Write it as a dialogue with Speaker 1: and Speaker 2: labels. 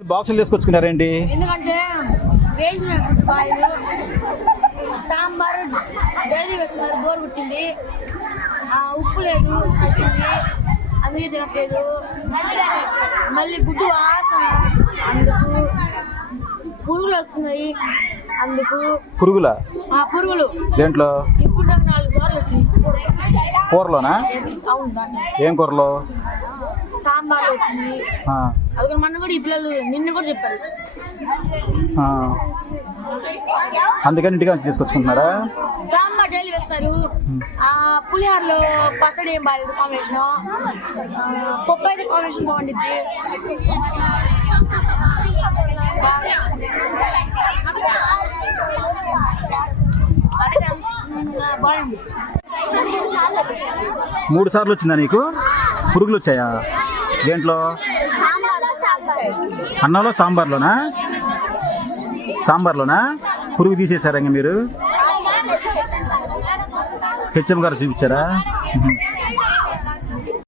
Speaker 1: బాక్సులు తీసుకొచ్చుకున్నారేంటి
Speaker 2: ఎందుకంటే సాంబార్ డైలీ వేస్తున్నారు బోర్ పుట్టింది ఆ, ఉప్పు లేదు తగ్గింది అందుకే తినట్లేదు. మళ్ళీ గుడ్డు వాసన అందుకు పురుగులు వస్తున్నాయి. అందుకు
Speaker 1: పురుగుల?
Speaker 2: ఆ పురుగులు.
Speaker 1: దేంట్లో?
Speaker 2: ఇప్పుడు నాలుగు వచ్చింది
Speaker 1: కూరలోనా? ఏం కూరలో?
Speaker 2: సాంబార్ వచ్చింది. అది కూడా మొన్న కూడా ఈ పిల్లలు నిన్ను కూడా చెప్పారు.
Speaker 1: అందుకని ఇంటికి నుంచి తీసుకొచ్చుకుంటున్నారా?
Speaker 2: సాంబార్ డైలీ వేస్తారు. ఆ పులిహోరలో పచ్చడి ఏం బాగాలేదు కాంబినేషన్ పప్పు అయితే కాంబినేషన్ బాగుండిద్ది. బాగుంది
Speaker 1: మూడు సార్లు వచ్చిందా నీకు? పురుగులు వచ్చాయా? దేంట్లో? అన్నంలో సాంబార్లోనా? సాంబార్లోనా? పురుగు తీసేశారా ఇంకా మీరు? హెచ్ఎం గారు చూపించారా.